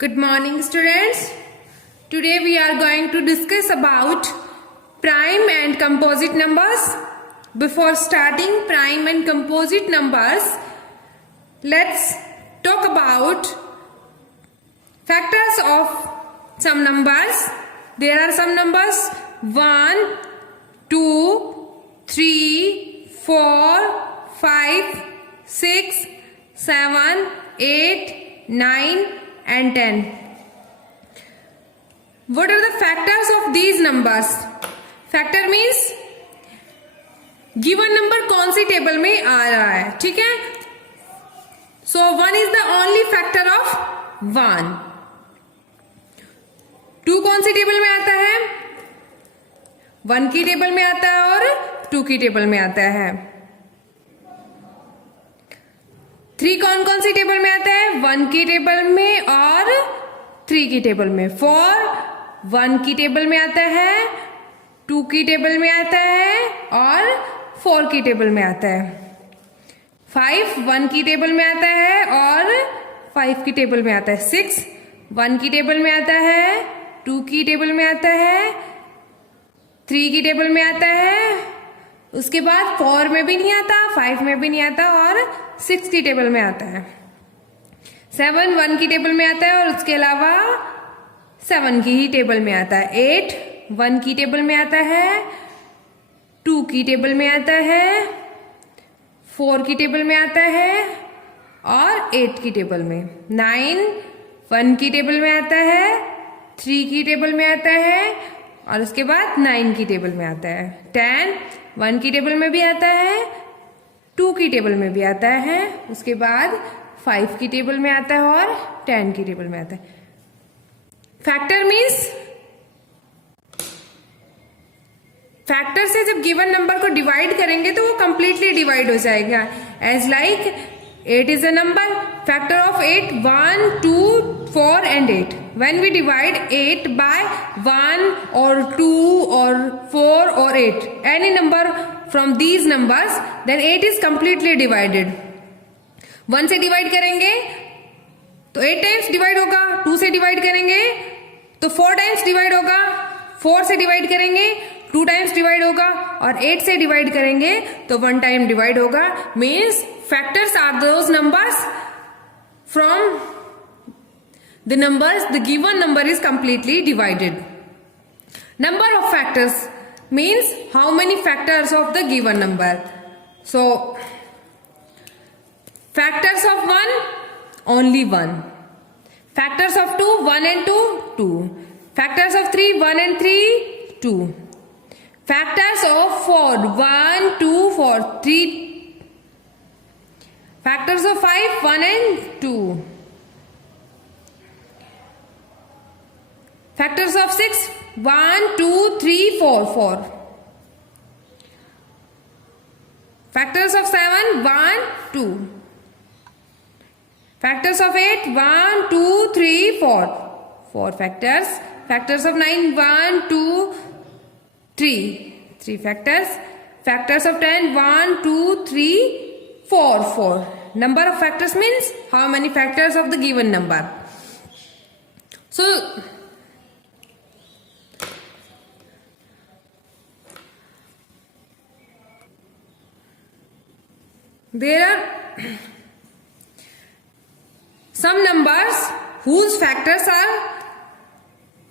Good morning, students. Today we are going to discuss about prime and composite numbers. Before starting prime and composite numbers, let's talk about factors of some numbers. There are some numbers 1, 2, 3, 4, 5, 6, 7, 8, 9 and 10. What are the factors of these numbers? Factor means given number कौन सी table में आ रहा है, ठीक है. So 1 is the only factor of 1. 2 कौन सी table में आता है? 1 की टेबल में आता है और 2 की टेबल में आता है. 3 कौन कौन सी टेबल में आता है? 1 की टेबल में और 3 की टेबल में. 4 1 की टेबल में आता है, 2 की टेबल में आता है और 4 की टेबल में आता है. 5 1 की टेबल में आता है और 5 की टेबल में आता है. 6 1 की टेबल में आता है, 2 की टेबल में आता है, 3 की टेबल में आता है. उसके बाद 4 में भी नहीं आता, 5 में भी नहीं आता और 6 की टेबल में आता है. 7 1 की टेबल में आता है और उसके अलावा 7 की ही टेबल में आता है. 8 1 की टेबल में आता है, 2 की टेबल में आता है, 4 की टेबल में आता है और 8 की टेबल में. 9 1 की टेबल में आता है, 3 की टेबल में आता है और उसके बाद 9 की टेबल में आता है. 10 1 की टेबल में भी आता है, 2 की टेबल में भी आता है, उसके बाद 5 की टेबल में आता है और 10 की टेबल में आता है. फैक्टर मीन्स फैक्टर से जब गिवन नंबर को डिवाइड करेंगे तो वो कंप्लीटली डिवाइड हो जाएगा. As like 8 is a number. Factor of 8 1 2 4 and 8. When we divide 8 by 1 or 2 or 4 or 8, any number from these numbers, then 8 is completely divided. 1 से divide करेंगे तो 8 टाइम्स डिवाइड होगा. 2 से डिवाइड करेंगे तो 4 टाइम्स डिवाइड होगा. 4 से डिवाइड करेंगे 2 टाइम्स डिवाइड होगा और 8 से डिवाइड करेंगे तो 1 टाइम डिवाइड होगा. Means factors are those numbers from the numbers the given number is completely divided. Number of factors means how many factors of the given number. So factors of 1 only 1. Factors of 2 1 and 2 2. Factors of 3 1 and 3 2. Factors of 4 1 2 4 3. Factors of 5 1 and 2. Factors of 6 1 2 3 4 4. Factors of 7 1 2. Factors of 8 1 2 3 4 4 factors. Factors of 9 1 2 3 3 factors. Factors of 10 1 2 3 4 4. Number of factors means how many factors of the given number. So there are some numbers whose factors are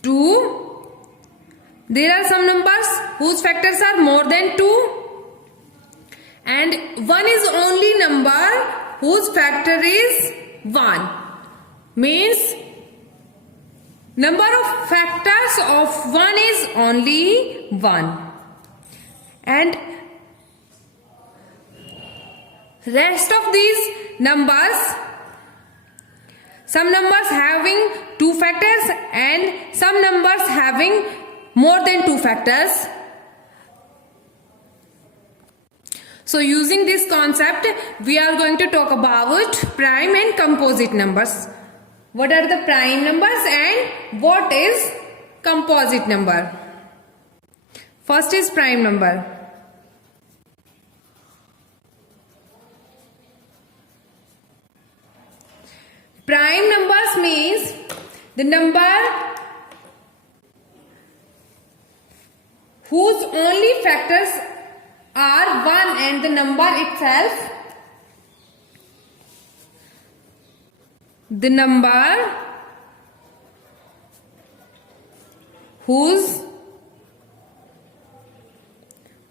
2. There are some numbers whose factors are more than 2. And 1 is only number whose factor is 1. Means number of factors of 1 is only 1. And rest of these numbers, some numbers having 2 factors and some numbers having more than 2 factors. So using this concept, we are going to talk about prime and composite numbers. What are the prime numbers and what is composite number? First is prime number. Prime numbers means the number whose only factors are 1 and the number itself, the number whose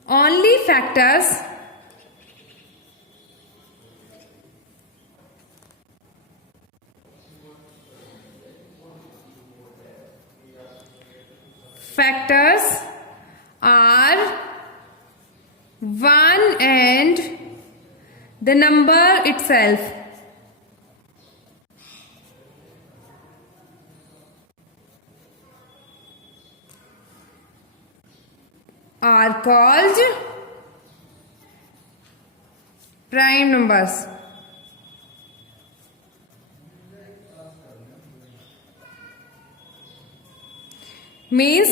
only factors are 1 and the number itself, are called prime numbers. Means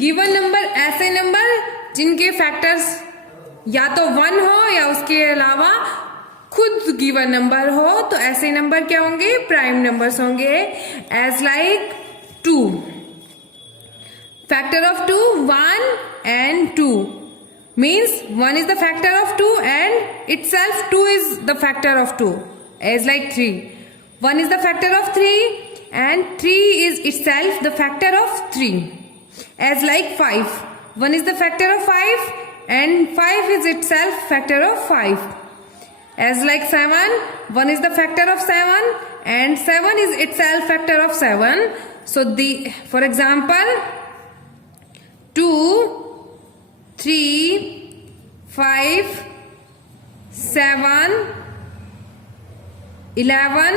given number ऐसे number जिनके factors या तो 1 हो या उसके अलावा खुद given number हो, तो ऐसे नंबर क्या होंगे? प्राइम नंबर्स होंगे. As like 2, factor of 2 1 and 2 means 1 is the factor of 2 and itself 2 is the factor of 2. As like 3, 1 is the factor of 3 and 3 is itself the factor of 3. As like 5, 1 is the factor of 5 and 5 is itself factor of 5. As like 7, 1 is the factor of 7 and 7 is itself factor of 7. So for example, 2, 3, 5, 7, 11,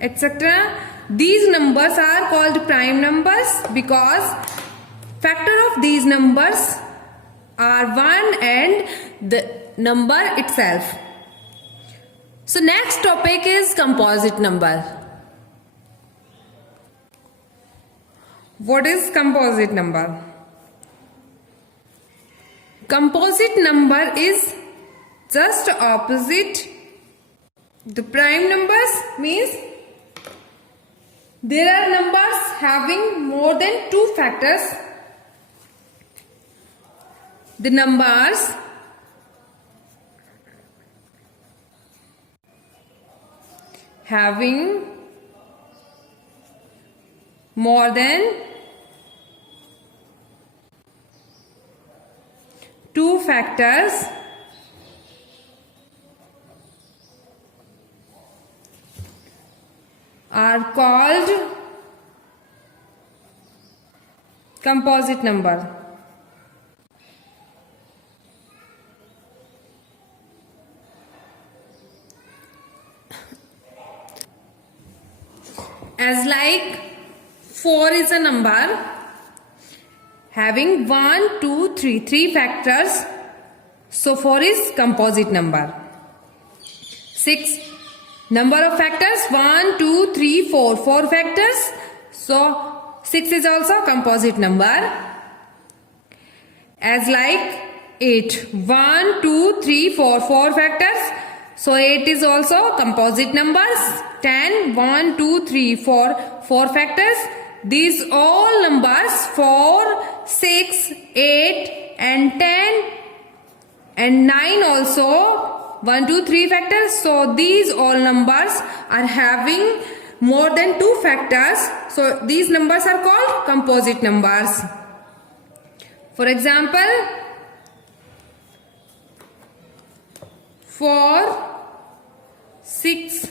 etc. These numbers are called prime numbers because factor of these numbers are 1 and the number itself. So next topic is composite number. What is composite number? Composite number is just opposite the prime numbers. Means there are numbers having more than 2 factors. The numbers having more than 2 factors are called composite number. As like 4 is a number having 1, 2, 3 factors. So 4 is composite number. 6, number of factors 1, 2, 3, 4. 4 factors. So 6 is also composite number. As like 8, 1, 2, 3, 4. 4 factors. So 8 is also composite numbers. 10, 1, 2, 3, 4. 4 factors. These all numbers 4, 6, 8 and 10 and 9 also 1, 2, 3 factors. So these all numbers are having more than 2 factors. So these numbers are called composite numbers. For example, 4, 6,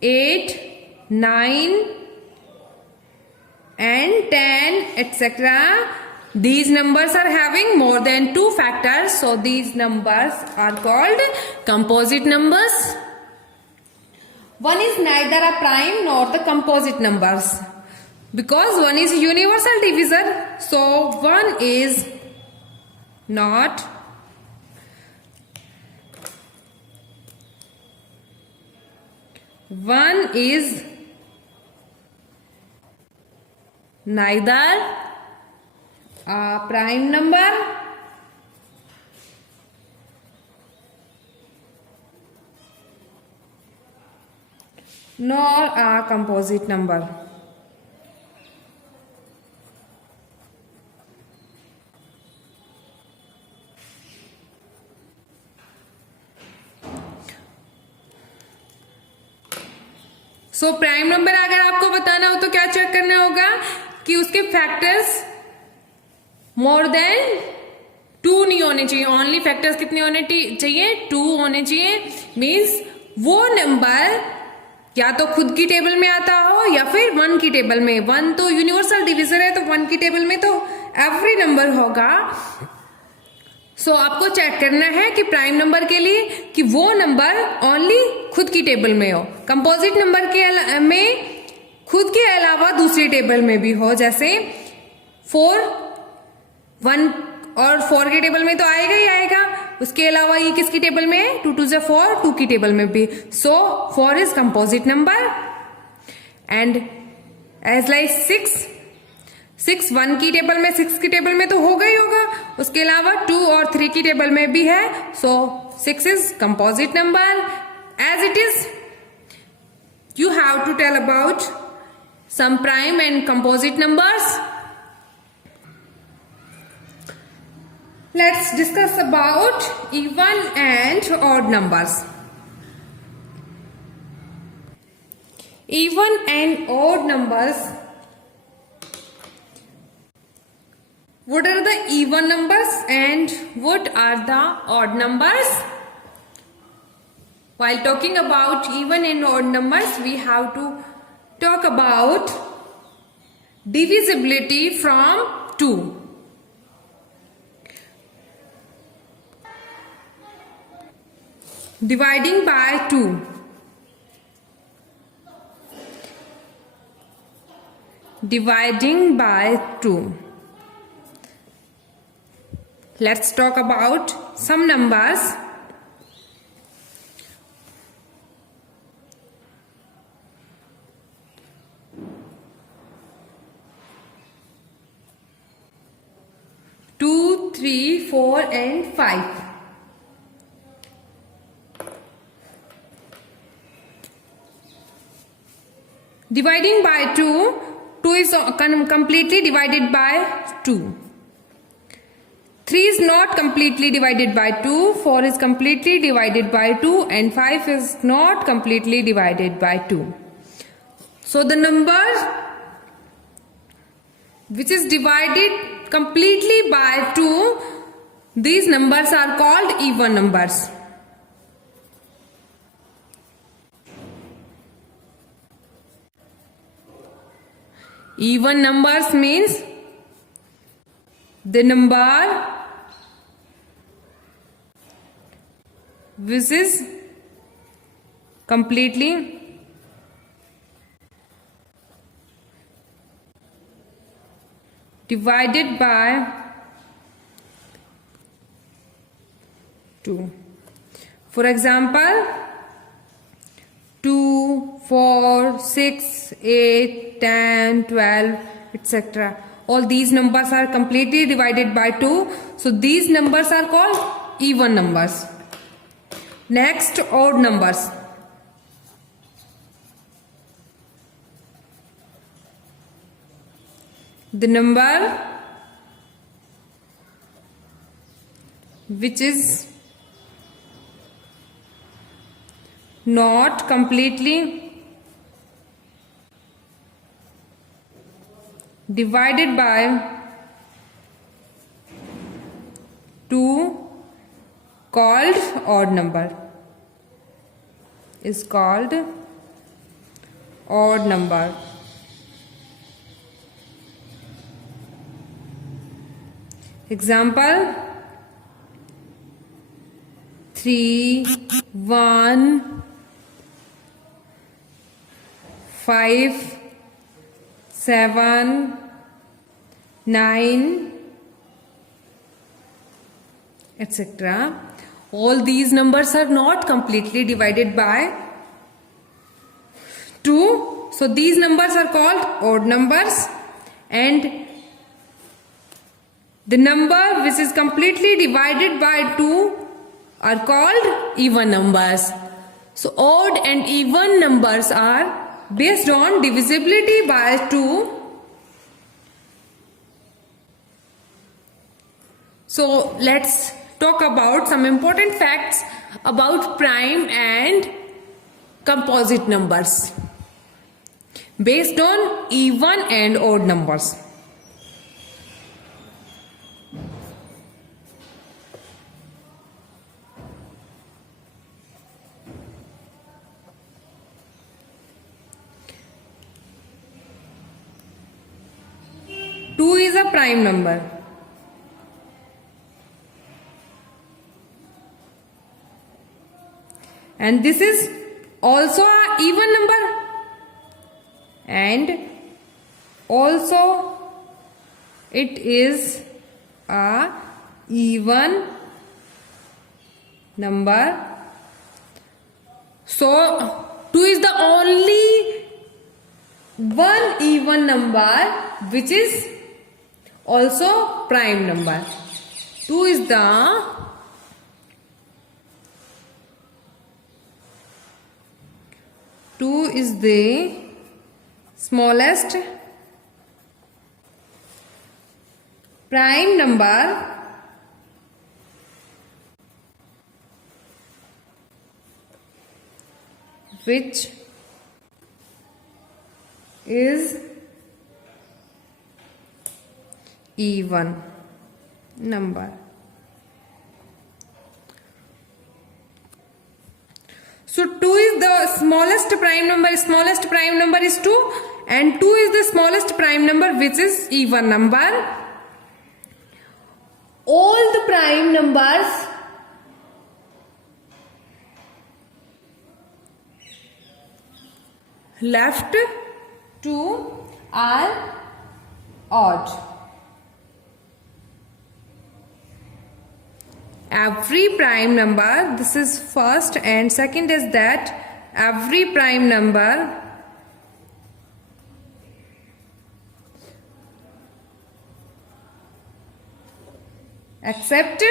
8, 9 and 10, etc. These numbers are having more than 2 factors. So these numbers are called composite numbers. 1 is neither a prime nor the composite numbers because 1 is universal divisor. So 1 is not neither a prime number nor a composite number. So prime number अगर आपको बताना हो तो क्या check करना होगा कि उसके फैक्टर्स मोर देन 2 नहीं होने चाहिए. ओनली फैक्टर्स कितने होने चाहिए? 2 होने चाहिए. मीन्स वो नंबर या तो खुद की टेबल में आता हो या फिर 1 की टेबल में. 1 तो यूनिवर्सल डिविजर है, तो 1 की टेबल में तो एवरी नंबर होगा. सो आपको चेक करना है कि प्राइम नंबर के लिए कि वो नंबर ओनली खुद की टेबल में हो. कंपोजिट नंबर के में खुद के अलावा दूसरी टेबल में भी हो. जैसे 4 1 और 4 की टेबल में तो आएगा ही आएगा. उसके अलावा ये किसकी टेबल में है? 2 2 जा 4, 2 की टेबल में भी. So 4 is composite number. And as like 6 1 की टेबल में, 6 की टेबल में तो होगा ही होगा. उसके अलावा 2 और 3 की टेबल में भी है. So 6 is composite number. As it is you have to tell about some prime and composite numbers. Let's discuss about even and odd numbers. Even and odd numbers. What are the even numbers and what are the odd numbers? While talking about even and odd numbers, we have to talk about divisibility from 2. Dividing by 2. Dividing by 2. Let's talk about some numbers. 2, 3, 4 and 5. Dividing by 2, 2 is completely divided by 2. 3 is not completely divided by 2, 4 is completely divided by 2 and 5 is not completely divided by 2. So the number which is divided completely by 2, these numbers are called even numbers. Even numbers means the number which is completely divided by 2. For example, 2, 4, 6, 8, 10, 12, etc. All these numbers are completely divided by 2. So these numbers are called even numbers. Next, odd numbers. The number which is not completely divided by 2 called odd number is called odd number. Example 3, 1, 5, 7, 9, etc. All these numbers are not completely divided by 2. So these numbers are called odd numbers, and the number which is completely divided by 2 are called even numbers. So odd and even numbers are based on divisibility by 2. So let's talk about some important facts about prime and composite numbers based on even and odd numbers. Two is a prime number. And this is also a even number. And also it is a even number. So 2 is the only one even number which is also prime number. 2 is the smallest prime number which is even number. So 2 is the smallest prime number. Smallest prime number is 2, and 2 is the smallest prime number which is even number. All the prime numbers left 2 are odd. Every prime number, this is first, and second is that every prime number except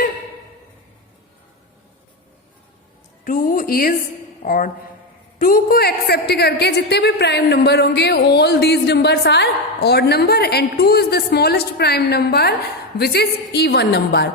2 is odd. 2 को accept करके जितने भी prime number होंगे, all these numbers are odd number, and 2 is the smallest prime number which is even number.